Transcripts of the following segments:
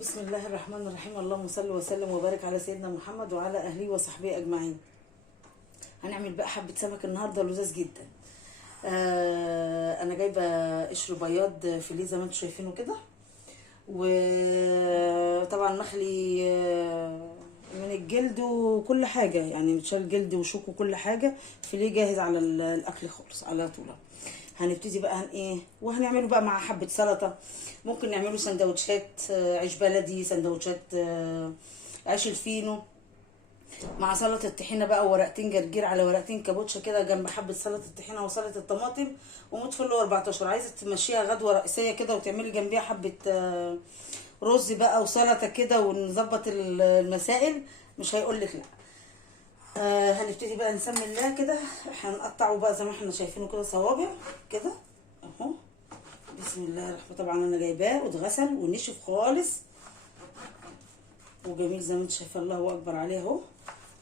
بسم الله الرحمن الرحيم. اللهم صل وسلم وبارك على سيدنا محمد وعلى اهله وصحبه اجمعين. هنعمل بقى حبه سمك النهارده لذيذ جدا. انا جايبه قشر بياض فيليه زي ما انتم شايفينه كده، وطبعا مخلي من الجلد وكل حاجه، يعني متشال جلد وشوك وكل حاجه. فيليه جاهز على الاكل خالص على طول. هنبتدي بقى وهنعمله بقى مع حبه سلطه. ممكن نعمله سندوتشات عيش بلدي، سندوتشات عيش الفينو، مع سلطه الطحينه بقى، ورقتين جرجير على ورقتين كابوتشا كده جنب حبه سلطه الطحينه وسلطه الطماطم وموت فل 14. عايزه تمشيها غدوه رئيسيه كده وتعملي جنبيها حبه رز بقى وسلطه كده ونظبط المسائل، مش هيقولك لا. هنبتدي بقى نسمي الله كده. هنقطعه بقى زي ما احنا شايفينه كده صوابع كده اهو. بسم الله الرحمن. طبعا انا جايباه واتغسل ونشف خالص وجميل زي ما انت شايفه، الله اكبر عليه اهو.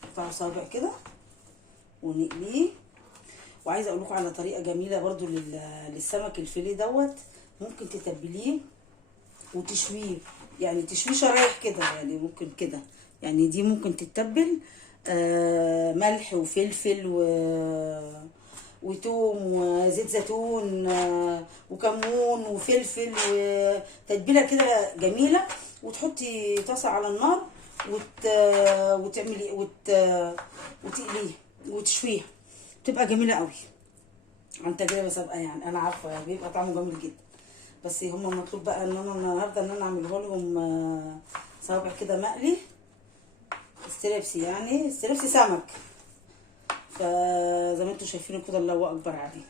نقطعه صوابع كده ونقليه. وعايزه اقول لكم على طريقه جميله برضو للسمك الفيليه دوت. ممكن تتبليه وتشويه، يعني تشويه شرايح كده، يعني ممكن كده، يعني دي ممكن تتبل ملح وفلفل وتوم وزيت زيتون وكمون وفلفل وتتبيله كده جميله، وتحطي طاسه على النار وتعملي وتقليه وتشويها، بتبقى جميله قوي. عن تجربه سابقه يعني انا عارفه، يعني بيبقى طعمه جميل جدا. بس هم مطلوب بقى ان انا النهارده ان انا اعمله لهم صوابع كده مقلي استريبسي، يعني استريبسي سمك. فزي ما انتم شايفينه كده الله اكبر عليه.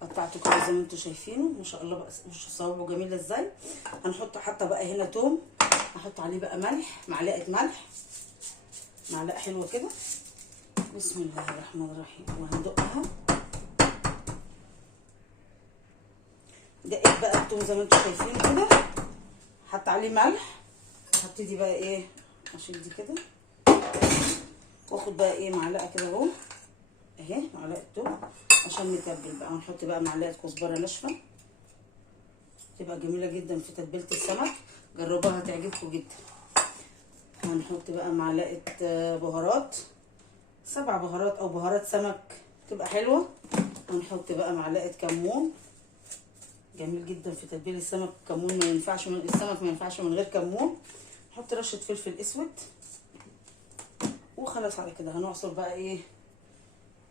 قطعته كده زي ما انتم شايفينه ما شاء الله بقى، مش صوابعه جميله ازاي. هنحط حتى بقى هنا توم، هحط عليه بقى ملح، معلقه ملح، معلقه حلوه كده. بسم الله الرحمن الرحيم. وهندقها دقيق بقى التوم زي ما انتم شايفين كده، حط عليه ملح. هبتدي بقى ايه اشيل دي كده واخد بقى ايه معلقه كده اهو اهي، معلقه توم عشان نتبل بقى. ونحط بقى معلقه كزبره ناشفه، تبقى جميله جدا في تتبيله السمك، جربوها هتعجبكم جدا. هنحط بقى معلقه بهارات، 7 بهارات او بهارات سمك تبقى حلوه. هنحط بقى معلقه كمون، جميل جدا في تتبيل السمك. كمون ما ينفعش من السمك، ما ينفعش من غير كمون. نحط رشه فلفل اسود وخلاص على كده. هنعصر بقى ايه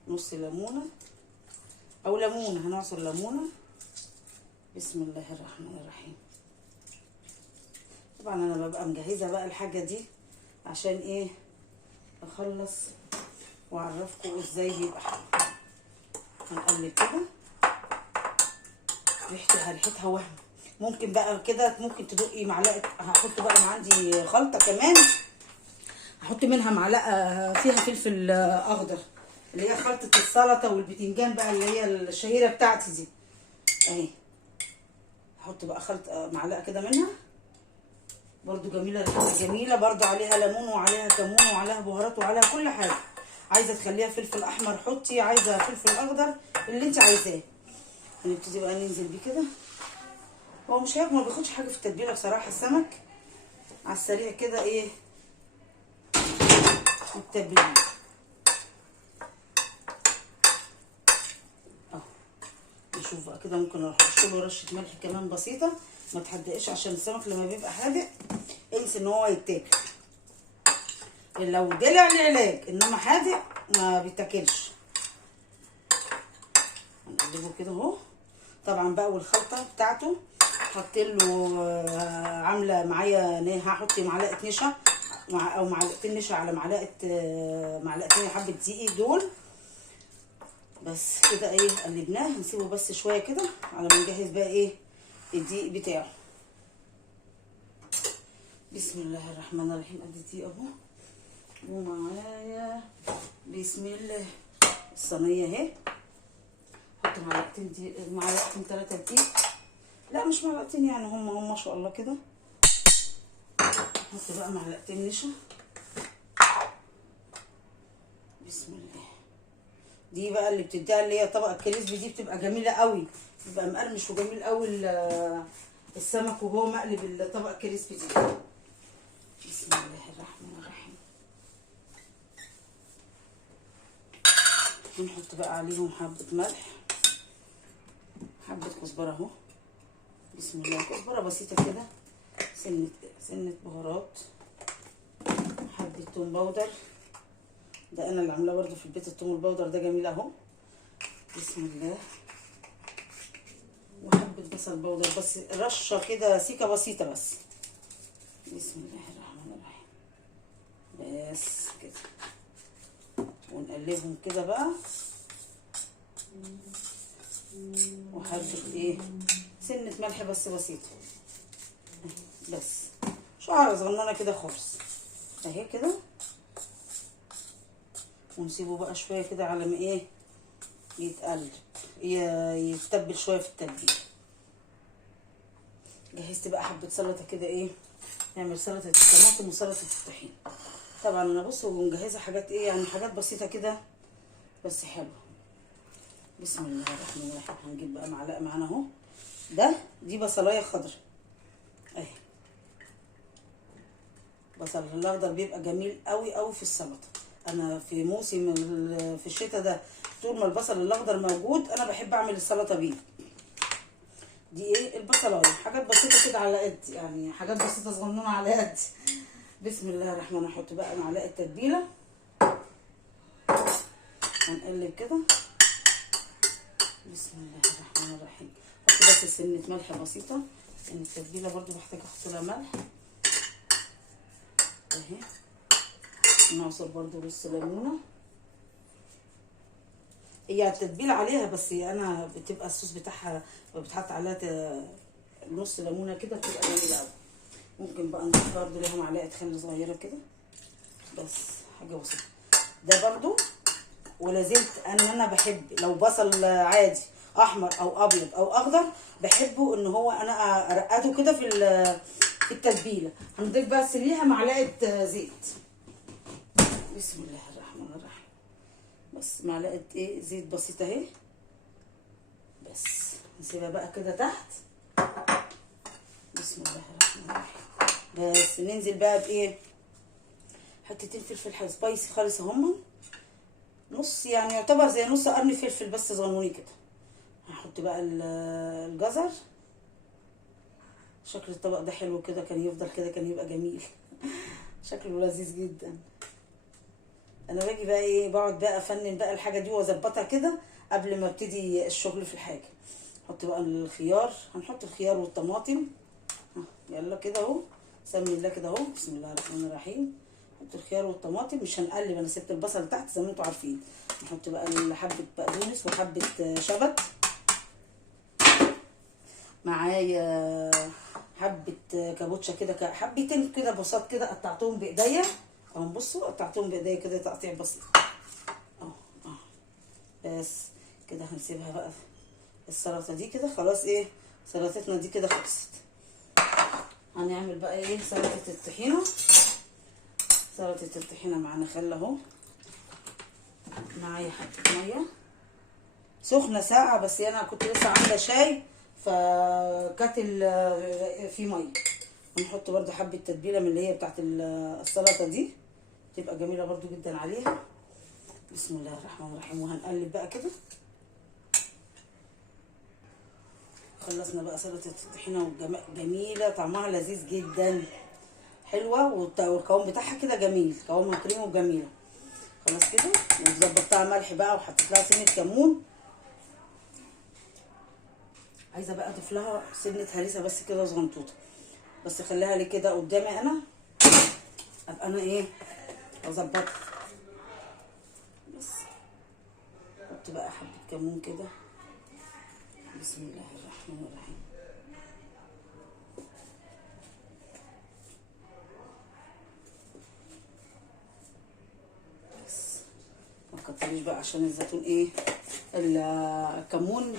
نص ليمونه او ليمونه، هنعصر ليمونه. بسم الله الرحمن الرحيم. طبعا انا ببقى مجهزه بقى الحاجه دي عشان ايه اخلص واعرفكم ازاي بيبقى حلو. هنقلب كده، ريحتها وهم. ممكن بقى كده ممكن تدقي معلقه. هحط بقى عندي خلطه كمان، هحط منها معلقه فيها فلفل اخضر، اللي هي خلطه السلطه والبتنجان بقى، اللي هي الشهيره بتاعتي دي اهي. هحط بقى خلطه معلقه كده منها برضو جميله، ريحتها جميله برضو، عليها ليمون وعليها كمون وعليها بهارات وعليها كل حاجه. عايزه تخليها فلفل احمر حطي، عايزه فلفل اخضر اللي انت عايزاه. هنبتدي بقى ننزل بيه كده. هو مش هياكل، ما بياخدش حاجه في التتبيله بصراحه السمك، على السريع كده ايه التتبيله اهو. نشوف بقى كده، ممكن احط له رشه ملح كمان بسيطه، ما تحدقش عشان السمك لما بيبقى حادق انسى ان هو يتاكل. لو دلع العلاج، انما حادق ما بيتاكلش. هنقلبه كده اهو. طبعا بقى والخلطه بتاعته حطيت له عامله معايا، هحط معلقه نشا او معلقتين نشا على معلقتين حبه دقيق دول بس كده. ايه قلبناه، هنسيبه بس شويه كده على ما نجهز بقى ايه الدقيق بتاعه. بسم الله الرحمن الرحيم. ادي الدقيق اهو ومعايا بسم الله الصينيه اهي. احط معلقتين دي، معلقتين 3 دقيق، لا مش معلقتين يعني، هم ما شاء الله كده. احط بقى معلقتين نشا. بسم الله. دي بقى اللي بتديها، اللي هي طبق الكريسبي دي، بتبقى جميله قوي يبقى مقرمش وجميل قوي السمك وهو مقلي بالطبق كريسبي دي. بسم الله الرحمن الرحيم. هنحط بقى عليهم حبة ملح، حبة كزبرة اهو، بسم الله، كزبرة بسيطة كده، سنة بهارات، حبة توم باودر، ده انا اللي عاملاه برده في البيت، التوم الباودر ده جميل اهو، بسم الله، وحبة بصل باودر بس رشة كده سيكة بسيطة بس، بسم الله الرحمن الرحيم، بس كده، ونقلبهم كده بقى، وحبة ايه سنة ملح بس بسيطة، بس شعرة صغننة كده خالص اهي كده، ونسيبه بقى شوية كده على ما ايه يتقلب، يتبل شوية في التتبيل. جهزت بقى حبة سلطة كده ايه، نعمل سلطة الطماطم وسلطة الطحين. طبعا انا بصوا مجهزة حاجات ايه، يعني حاجات بسيطة كده بس حلوة. بسم الله الرحمن الرحيم. هنجيب بقى معلقة معانا اهو، دي بصلاية خضراء اهي، بصل الاخضر بيبقى جميل قوي قوي في السلطة. انا في موسم في الشتاء ده طول ما البصل الاخضر موجود انا بحب اعمل السلطة بيه. دي ايه البصلايه، حاجات بسيطه كده على قد، يعني حاجات بسيطه صغنونه على قد. بسم الله الرحمن الرحيم. احط بقى معلقه تتبيله، هنقلب كده، بسم الله الرحمن الرحيم. احط بس سنه ملح بسيطه، لان التتبيله برضو بحتاج احط لها ملح اهي. نعصر برضو نص ليمونه، هي التتبيله عليها بس انا بتبقى الصوص بتاعها بتحط عليها نص ليمونه كده، بتبقى جميله قوي. ممكن بقى نضيف برضو ليها معلقه خل صغيره كده، بس حاجه بسيطه. ده برضو ولا زلت ان انا بحب لو بصل عادي احمر او ابيض او اخضر، بحبه ان هو انا ارقده كده في التتبيله. هنضيف بس ليها معلقه زيت، بسم الله الرحمن الرحيم، بس معلقه ايه زيت بسيطه اهي، بس نسيبها بقى كده تحت، بسم الله الرحمن الرحيم. بس ننزل بقى بايه، حتتين فلفل سبايسي خالص هم، نص يعني يعتبر زي نص قرن فلفل بس صغنوني كده. هحط بقى الجزر، شكل الطبق ده حلو كده، كان يفضل كده كان يبقى جميل شكله لذيذ جدا. انا باجي بقى ايه، بقعد بقى افنن بقى الحاجه دي واظبطها كده قبل ما ابتدي الشغل في الحاجه. نحط بقى الخيار، هنحط الخيار والطماطم، يلا كده اهو، سمي الله كده اهو، بسم الله الرحمن الرحيم. نحط الخيار والطماطم، مش هنقلب، انا سبت البصل تحت زي ما انتم عارفين. نحط بقى حبه بقدونس وحبه شبت، معايا حبه كابوتشا كده، حبتين كده بساط كده، قطعتهم بايديا اهو، بصوا قطعتهم بايديا كده تقطيع بسيط اهو اهو. بس كده هنسيبها بقى السلطه دي كده خلاص، ايه سلطتنا دي كده خلصت. هنعمل بقى ايه سلطه الطحينه. سلطه الطحينه معانا خل اهو، معايا حبه ميه سخنه ساقعه، بس انا كنت لسه عامله شاي فكاتل في ميه. ونحط برده حبه تتبيله من اللي هي بتاعت السلطه دي، تبقى جميله برده جدا عليها. بسم الله الرحمن الرحيم. وهنقلب بقى كده. خلصنا بقى سلطه الطحينه جميله، طعمها لذيذ جدا، حلوه، والقوام بتاعها كده جميل، قوامها كريمه وجميله. خلاص كده، وظبطتها ملح بقى، وحطيت لها سنه كمون. عايزه بقى اضيف لها سنه هريسه بس كده صغنطوطه، بس خليها لي كده قدامي انا، ابقى انا ايه اظبطها. بس احط بقى حبه كمون كده، بسم الله الرحمن الرحيم. بس ما تكتريش بقى عشان الزيتون ايه، الكمون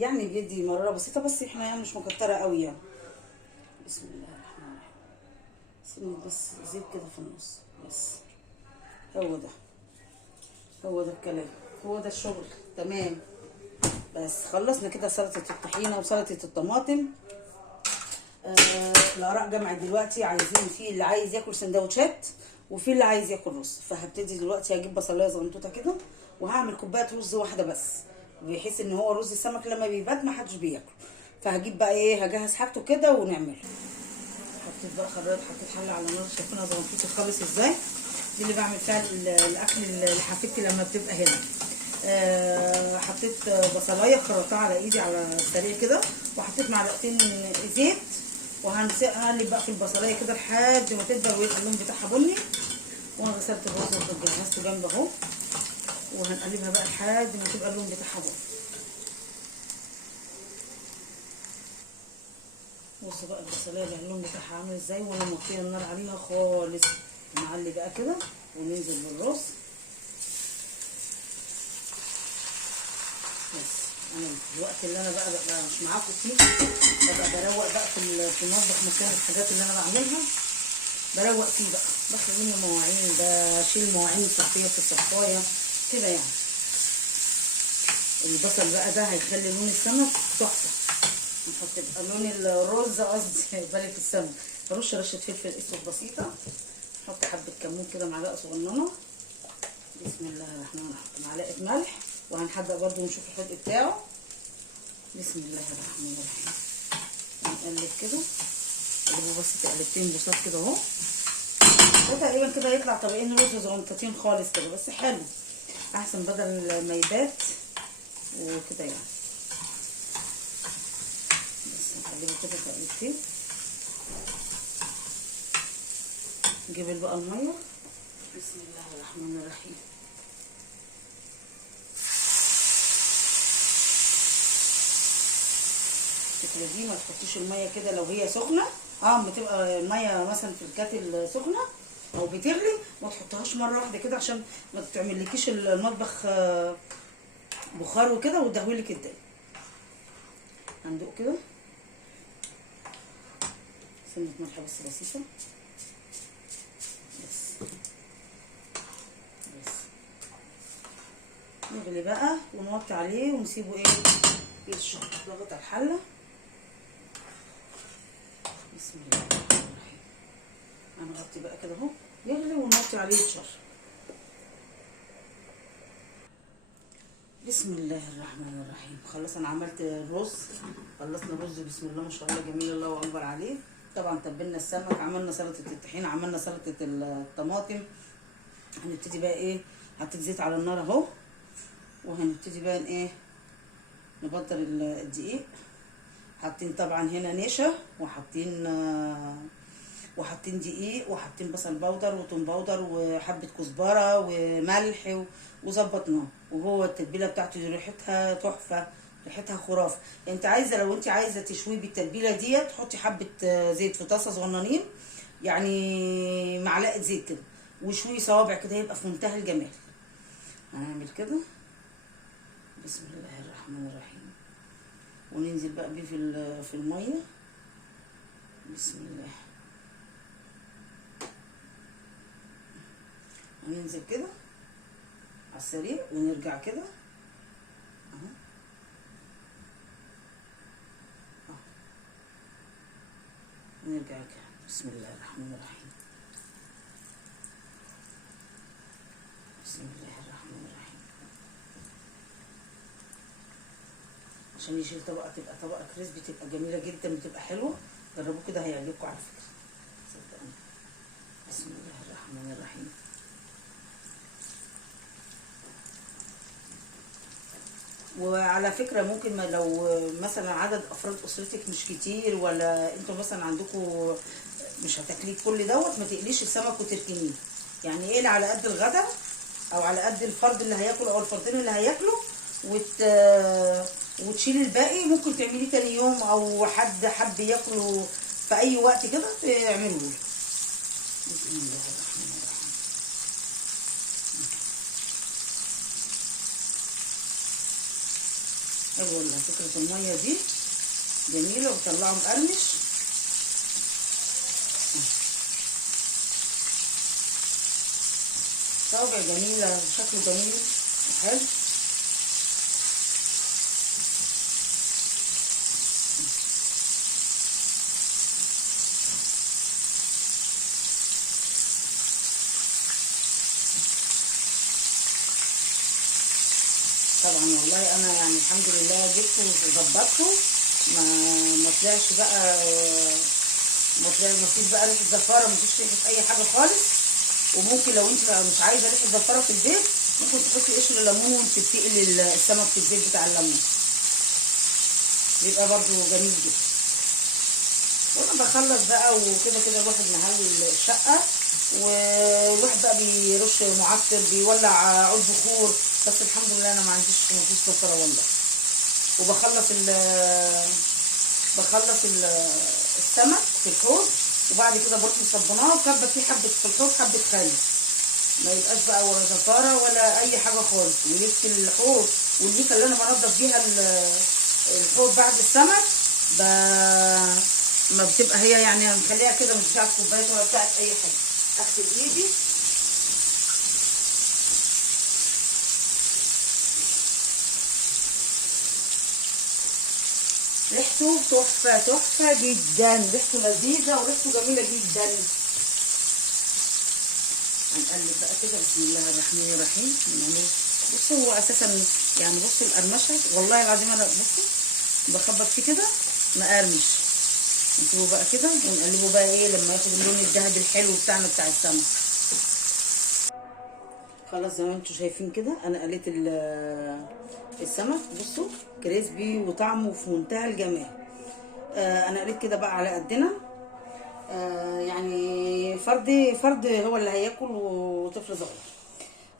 يعني بيدي مراره بسيطه، بس احنا يعني مش مكتره قوي يعني. بسم الله الرحمن الرحيم. سنة بس زيت كده في النص بس. هو ده الكلام، هو ده الشغل، تمام. بس خلصنا كده سلطه الطحينه وسلطه الطماطم. الاراء جمعت دلوقتي، عايزين في اللي عايز ياكل سندوتشات وفي اللي عايز ياكل رز. فهبتدي دلوقتي هجيب بصلايه صغنطوطه كده وهعمل كوبايه رز واحده بس، بحيث ان هو رز السمك لما بيبات ما حدش بياكله. فهجيب بقى ايه، هجهز حاجته كده ونعمله. حطيت بقى خريط، حطيت حله على النار، شايفينها صغنطوطه خالص ازاي. دي اللي بعمل فيها الاكل لحفيدتي لما بتبقى هنا. حطيت بصلايه خرطتها على ايدي على السريع كده، وحطيت معلقتين زيت، وهنقلب بقى في البصلايه كده لحد ما تدبل ويبقى اللون بتاعها بني. وانا غسلت الرز وجهزته جنب اهو، وهنقلبها بقى لحد ما تبقى اللون بتاعها بني. بصوا بقى البصلايه اللي اللون بتاعها عامل ازاي، وانا موطيه النار عليها خالص. نعلي بقى كده وننزل بالرز. بس انا الوقت اللي انا بقى مش معاكم فيه ببقى بروق بقى في المطبخ، مكان الحاجات اللي انا بعملها بروق فيه بقى، بغسل منه مواعين، بشيل مواعين الصحيه في الصفايه كده يعني. البصل بقى ده هيخلي لون السمك تحفه. نحط بقى لون الرز، قصدي بالي في السمك. برش رشه فلفل اسود بسيطه، نحط حبه كمون كده، معلقه صغننه. بسم الله الرحمن الرحيم. نحط معلقه ملح، وهنحدق برده ونشوف الحدق بتاعه. بسم الله الرحمن الرحيم. نقلب كده، نقلبه بس تقلبتين بساط كده اهو. ده تقريبا كده هيطلع طبقين رز صغنطتين خالص كده، بس حلو احسن بدل ما يبات وكده يعني. بس نقلبه كده تقلبتين. نجيب بقى الميه. بسم الله الرحمن الرحيم. الفكره دي ما تحطيش الميه كده لو هي سخنه، بتبقى الميه مثلا في الكاتل سخنه او بتغلي، ما تحطهاش مره واحده كده عشان ما تعملكيش المطبخ بخار وكده وتدهولك الدنيا. هندوق كده سنه ملح بس بسيطه. بس نغلي بقى ونوطي عليه ونسيبه يتشرب. ضغط على الحله. بسم الله الرحمن الرحيم. هنغطي بقى كده اهو يغلي ونوطي عليه يتشرب. بسم الله الرحمن الرحيم. خلاص انا عملت الرز، خلصنا الرز بسم الله ما شاء الله جميل، الله اكبر عليه. طبعا تبلنا السمك، عملنا سلطه الطحينه، عملنا سلطه الطماطم. هنبتدي بقى حطيت زيت على النار اهو، وهنبتدي بقى نبطر الدقيق. حاطين طبعا هنا نشا، وحاطين دقيق، وحاطين بصل بودر وتوم بودر وحبه كزبره وملح، وظبطناه. وهو التتبيله بتاعته ريحتها تحفه، ريحتها خرافه. انت عايزه، لو انت عايزه تشويه بالتتبيله ديت، تحطي حبه زيت في طاسه صغننين، يعني معلقه زيت كده، وشوي صوابع كده، يبقى في منتهى الجمال. هنعمل كده. بسم الله الرحمن الرحيم. وننزل بقى بيه في الميه. بسم الله. وننزل كده على السريع ونرجع كده اهو. نرجع كده. بسم الله الرحمن الرحيم. بسم الله الرحمن الرحيم. عشان يشيل طبقه، تبقى طبقه كريسبي، تبقى جميله جدا، بتبقى حلوه. جربوه كده هيعجبكم على فكره، صدقوني. بسم الله الرحمن الرحيم. وعلى فكره ممكن، ما لو مثلا عدد افراد اسرتك مش كتير، ولا انتوا مثلا عندكم مش هتاكليه كل دوت، ما تقليش السمك وتركنيه. يعني اقلي على قد الغدا، او على قد الفرد اللي هياكله او الفردين اللي هياكلوا، وتشيلي الباقي. ممكن تعمليه تاني يوم، او حد حب ياكله في اي وقت كده تعملوه. بسم الله الرحمن الرحيم. حلوه والله فكره الميه دي جميله، وطلعه مقرمش. صوابع جميله، شكله جميل وحلو. طبعا والله انا يعني الحمد لله جبته وظبطته، ما ما طلعش بقى، ما طلعش، ما فيش بقى ريحه زفاره، ما فيش ريحه اي حاجه خالص. وممكن لو انت مش عايزه ريحه زفاره في البيت، ممكن تحطي قشر ليمون وانت بتقلي السمك في الزيت بتاع الليمون، بيبقى برضو جميل جدا. وانا بخلص بقى وكده كده الواحد مهلي الشقه، والواحد بقى بيرش معطر، بيولع عود بخور، بس الحمد لله انا ما فيش زفره والله. وبخلص السمك في الحوض، وبعد كده بروح مصبناه وكبه فيه حبه في الحوض، حبه خل، ما يبقاش بقى ولا زفاره ولا اي حاجه خالص. وليفه الحوض والليفه اللي انا بنضف بيها الحوض بعد السمك ما بتبقى هي يعني مخليها كده، مش بتاعت كوبايات ولا بتاعت اي حاجه. اغسل ايدي. ريحته تحفه تحفه جدا، ريحته لذيذه وريحته جميله جدا. هنقلب بقى كده. بسم الله الرحمن الرحيم. بصوا هو اساسا يعني، بصوا القرمشه والله العظيم، انا بصوا بخبط فيه كده مقرمش. نسيبه بقى كده ونقلبه بقى ايه لما ياخد اللون الذهبي الحلو بتاعنا بتاع السمك. خلاص زي ما انتم شايفين كده انا قليت السمك، بصوا كريسبي وطعمه في منتهى الجمال. انا قليت كده بقى على قدنا، يعني فرد هو اللي هياكل وطفل صغير.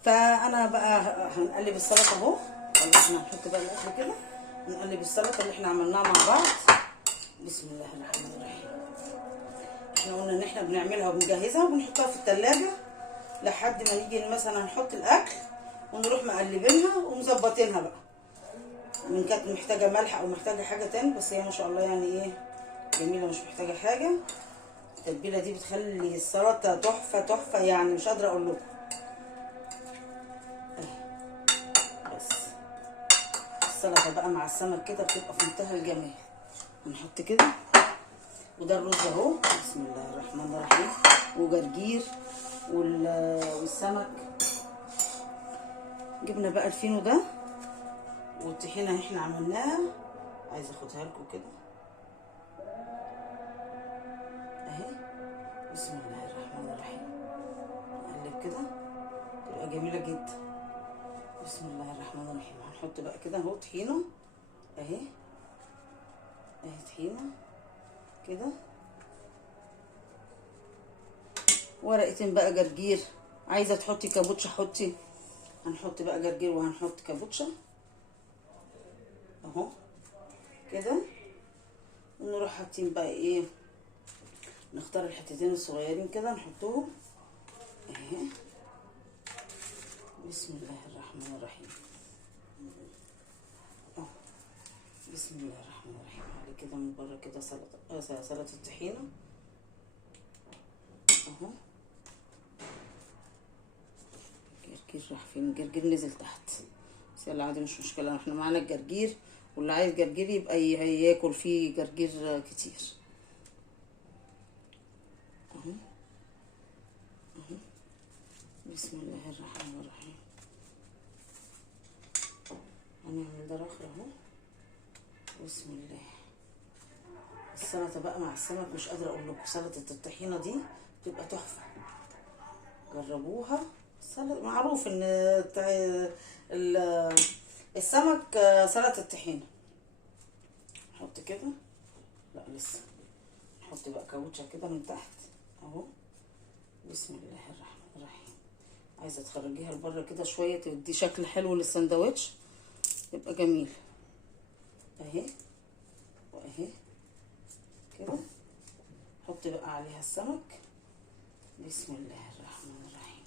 فانا بقى هنقلب السلطه اهو. خلاص احنا هنحط بقى الاكل كده، نقلب السلطه اللي احنا عملناها مع بعض. بسم الله الرحمن الرحيم. احنا قلنا ان احنا بنعملها وبنجهزها وبنحطها في التلاجة لحد ما نيجي مثلا نحط الاكل ونروح مقلبينها ومظبطينها بقى، من كانت محتاجه ملح او محتاجه حاجه تاني. بس هي ما شاء الله يعني ايه جميله، مش محتاجه حاجه. التتبيله دي بتخلي السلطه تحفه تحفه، يعني مش قادره اقول لكم. بس السلطه بقى مع السمك كده بتبقى في منتهى الجمال. هنحط كده، وده الرز اهو. بسم الله الرحمن الرحيم. وجرجير والسمك. جبنا بقى الفينو ده والطحينه احنا عملناها، عايزه اخدها لكم كده اهي. بسم الله الرحمن الرحيم. نقلب كده تبقى جميله جدا. بسم الله الرحمن الرحيم. هنحط بقى كده اهو طحينه اهي، طحينه كده، ورقتين بقى جرجير، عايزه تحطي كابوتشا حطي. هنحط بقى جرجير وهنحط كابوتشا اهو كده. ونروح حاطين بقى ايه، نختار الحتتين الصغيرين كده نحطهم اهي. بسم الله الرحمن الرحيم اهو. بسم الله الرحمن الرحيم. على كده من بره كده سلطه الطحينه اهو. الجرجير راح فين؟ الجرجير نزل تحت، بس يلا عادي مش مشكله، احنا معانا الجرجير، واللي عايز جرجير يبقى ياكل فيه جرجير كتير اهو اهو. بسم الله الرحمن الرحيم. هنعمل ده اخر اهو. بسم الله. السلطه بقى مع السمك مش قادره اقول لكم، سلطه الطحينه دي بتبقى تحفه، جربوها. معروف ان السمك سلطه الطحينه. نحط كده، لا لسه، نحط بقى كاوتشه كده من تحت اهو. بسم الله الرحمن الرحيم. عايزه تخرجيها لبره كده شويه تدي شكل حلو للساندوتش، يبقى جميل اهي واهي كده. حط بقى عليها السمك. بسم الله الرحمن الرحيم.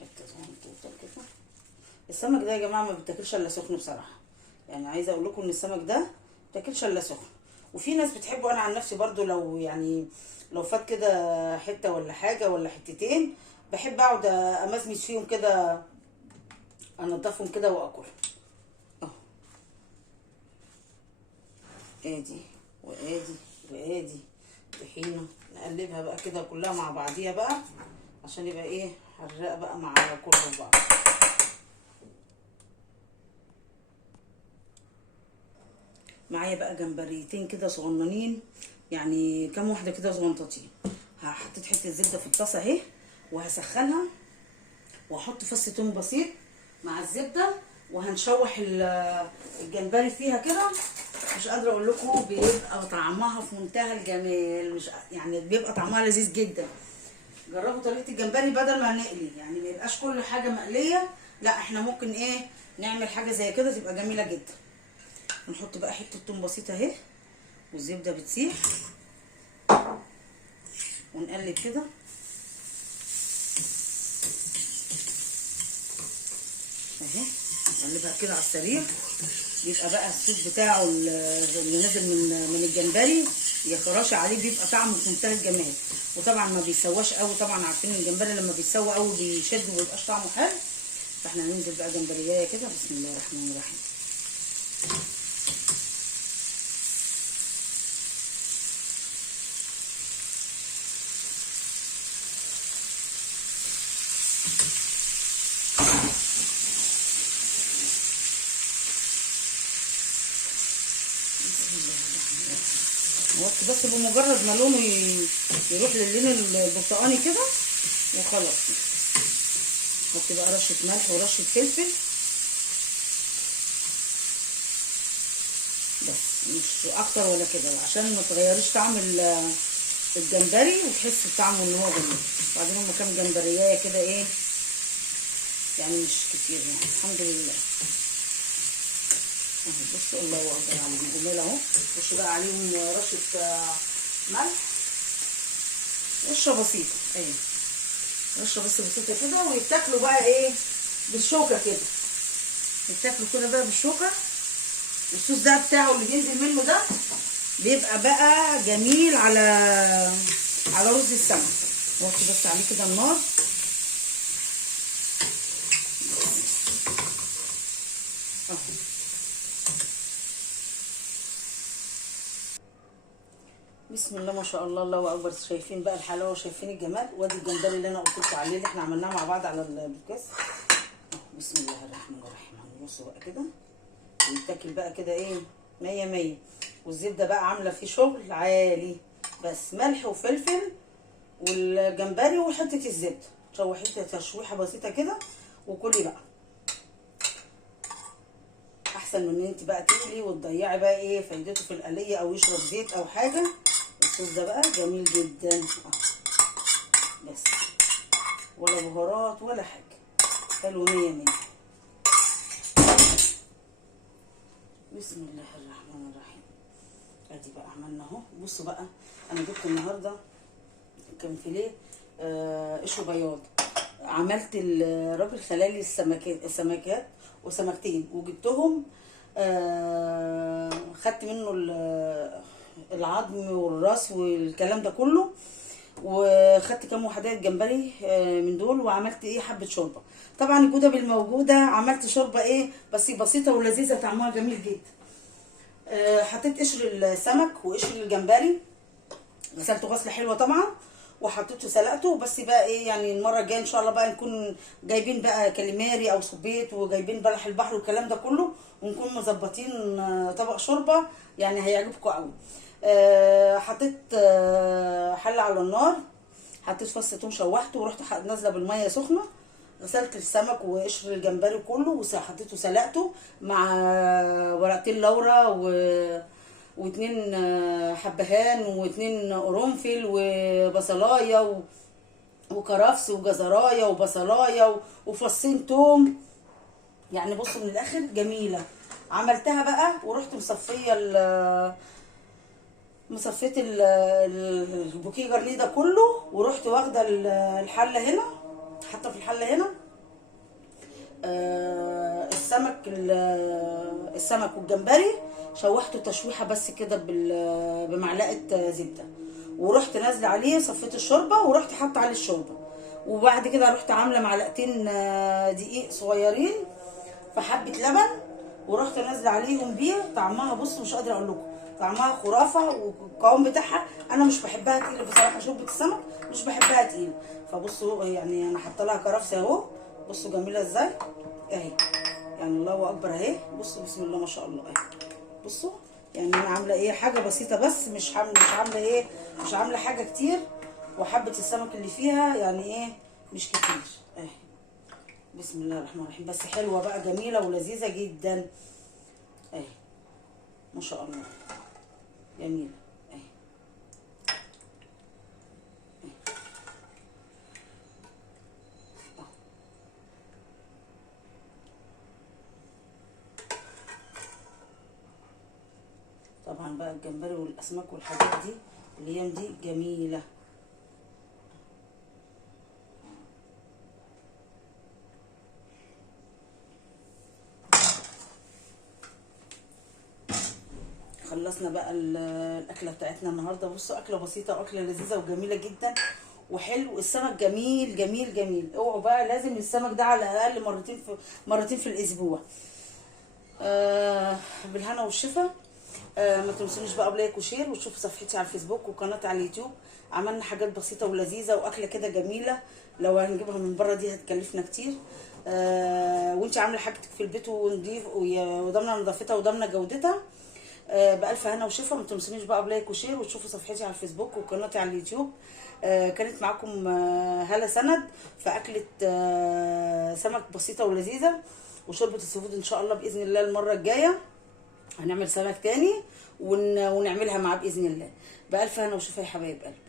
حته صغنطوطه كده. السمك ده يا جماعه ما بتاكلش الا سخن بصراحه، يعني عايزه اقول لكم ان السمك ده ما بتاكلش الا سخن. وفي ناس بتحبه، انا عن نفسي برضو لو يعني لو فات كده حته ولا حاجه ولا حتتين، بحب اقعد امزمز فيهم كده، انضفهم كده واكلهم اهو. ادي وادي وادي طحينه. نقلبها بقى كده كلها مع بعضيها بقى عشان يبقى ايه حراق بقى مع كله بعض. معايا بقى جمبريتين كده صغننين، يعني كام واحده كده صغنطتين. حطيت حته زبده في الطاسه اهي وهسخنها، واحط فص توم بسيط مع الزبده، وهنشوح الجمبري فيها كده. مش قادره اقول لكم بيبقى طعمها في منتهى الجمال، مش يعني بيبقى طعمها لذيذ جدا. جربوا طريقه الجمبري بدل ما نقلي، يعني ما يبقاش كل حاجه مقليه، لا احنا ممكن ايه نعمل حاجه زي كده تبقى جميله جدا. نحط بقى حته توم بسيطه اهي والزبده بتسيح، ونقلب كده. اهي نقلبها كده على السريع، بيبقى بقى الصوص بتاعه اللي نازل من الجمبري يا خراشي عليه، بيبقى طعمه في منتهى الجمال. وطبعا ما بيسواش قوي، طبعا عارفين الجمبري لما بيسوى قوي بيشد وما بيبقاش طعمه حلو. فاحنا هننزل بقى جمبريايه كده. بسم الله الرحمن الرحيم. وقت بس بمجرد ما لونه يروح للون البرتقاني كده وخلاص. حط بقى رشه ملح ورشه فلفل بس، مش اكتر ولا كده، عشان ما تغيريش طعم الجمبري وتحس بطعمه ان هو جميل. وبعدين هما كام جمبريايه كده ايه يعني مش كتير يعني، الحمد لله. اهو بصوا الله اكبر عليهم جمال اهو. خش بقى عليهم رشه ملح، رشه بسيطه اهي، رشه بس بسيطه كده. ويتاكلوا بقى ايه بالشوكه كده، يتاكلوا كده بقى بالشوكه. والصوص ده بتاعه اللي بينزل منه ده بيبقى بقى جميل على رز السمك. وطي بس عليه كده النار اهو. بسم الله ما شاء الله، الله اكبر. شايفين بقى الحلاوه وشايفين الجمال. وادي الجمبري اللي انا قلت لكم عليه اللي احنا عملناه مع بعض على البوكاس. بسم الله الرحمن الرحيم. هنبصوا بقى كده ويتاكل بقى كده ايه مية مية. والزبده بقى عامله فيه شغل عالي، بس ملح وفلفل والجمبري وحته الزبده. شوحيتها تشويحه بسيطه كده وكلي بقى، احسن من ان انت بقى تقلي وتضيعي بقى ايه فايدته في القليه او يشرب زيت او حاجه. الصوص ده بقى جميل جدا بس، ولا بهارات ولا حاجه، حلو مية مية. بسم الله الرحمن الرحيم. ادي بقى عملنا اهو. بصوا بقى انا جبت النهارده كان فيليه قشر بياض. عملت الراجل خلالي السمكات وسمكتين وجبتهم، خدت منه العظم والراس والكلام ده كله، وخدت كام وحدات جمبري من دول، وعملت ايه حبه شوربه. طبعا الجوده الموجوده عملت شوربه ايه بس بسيطه ولذيذه طعمها جميل جدا. حطيت قشر السمك وقشر الجمبري، غسلته غسله حلوه طبعا، وحطيته سلقته. بس بقى ايه يعني المره الجايه ان شاء الله بقى نكون جايبين بقى كاليماري او صبيط وجايبين بلح البحر والكلام ده كله، ونكون مظبطين طبق شوربه يعني هيعجبكم قوي. حطيت حله على النار، حطيت فص توم شوحته، ورحت نازله بالميه سخنه، غسلت السمك وقشر الجمبري كله وحطيته سلقته مع ورقتين لورا واتنين حبهان واتنين قرنفل وبصلايه وكرفس وجزرايه وبصلايه وفصين توم. يعني بصوا من الاخر جميله. عملتها بقى ورحت مصفيه البوكيه جرنيه ده كله، ورحت واخده الحله هنا، حاطه في الحله هنا السمك والجمبري، شوحته تشويحه بس كده بمعلقه زبده، ورحت نازله عليه صفيت الشوربه ورحت حاطه عليه الشوربه. وبعد كده رحت عامله معلقتين دقيق صغيرين في حبه لبن، ورحت نازله عليهم بيه. طعمها بصوا مش قادره اقول لكم، طعمها خرافه. والقوام بتاعها انا مش بحبها تقيله بصراحه، شوربه السمك مش بحبها تقيله. فبصوا يعني انا حاطه لها كرفس اهو، بصوا جميله ازاي اهي، يعني الله اكبر اهي. بصوا بسم الله ما شاء الله اهي، بصوا يعني انا عامله ايه حاجه بسيطه، بس مش عامله ايه، مش عامله حاجه كتير. وحبه السمك اللي فيها يعني ايه مش كتير اهي. بسم الله الرحمن الرحيم. بس حلوه بقى، جميله ولذيذه جدا اهي، ما شاء الله، جميله اهي. طبعا بقى الجمبري والاسماك والحاجات دي الايام دي جميله. خلصنا بقى الاكله بتاعتنا النهارده. بصوا اكله بسيطه واكله لذيذه وجميله جدا وحلو. السمك جميل جميل جميل. اوعوا بقى، لازم السمك ده على الاقل مرتين في الاسبوع. بالهنا والشفا. ما تنسونيش بقى بلايك وشير، وتشوفوا صفحتي على الفيسبوك وقناتي على اليوتيوب. عملنا حاجات بسيطه ولذيذه واكله كده جميله. لو هنجيبها من بره دي هتكلفنا كتير. وانت عامله حاجتك في البيت ونضيف وضامنه نظافتها وضامنه جودتها. بألف هنا وشفا. ما تنسونيش بقى بلايك وشير، وتشوفوا صفحتي على الفيسبوك وقناتي على اليوتيوب. كانت معاكم هالة سند في أكلة سمك بسيطة ولذيذة وشوربة السفود. إن شاء الله بإذن الله المرة الجاية هنعمل سمك تاني ونعملها معاه بإذن الله. بألف هنا وشفا يا حبايب قلبي.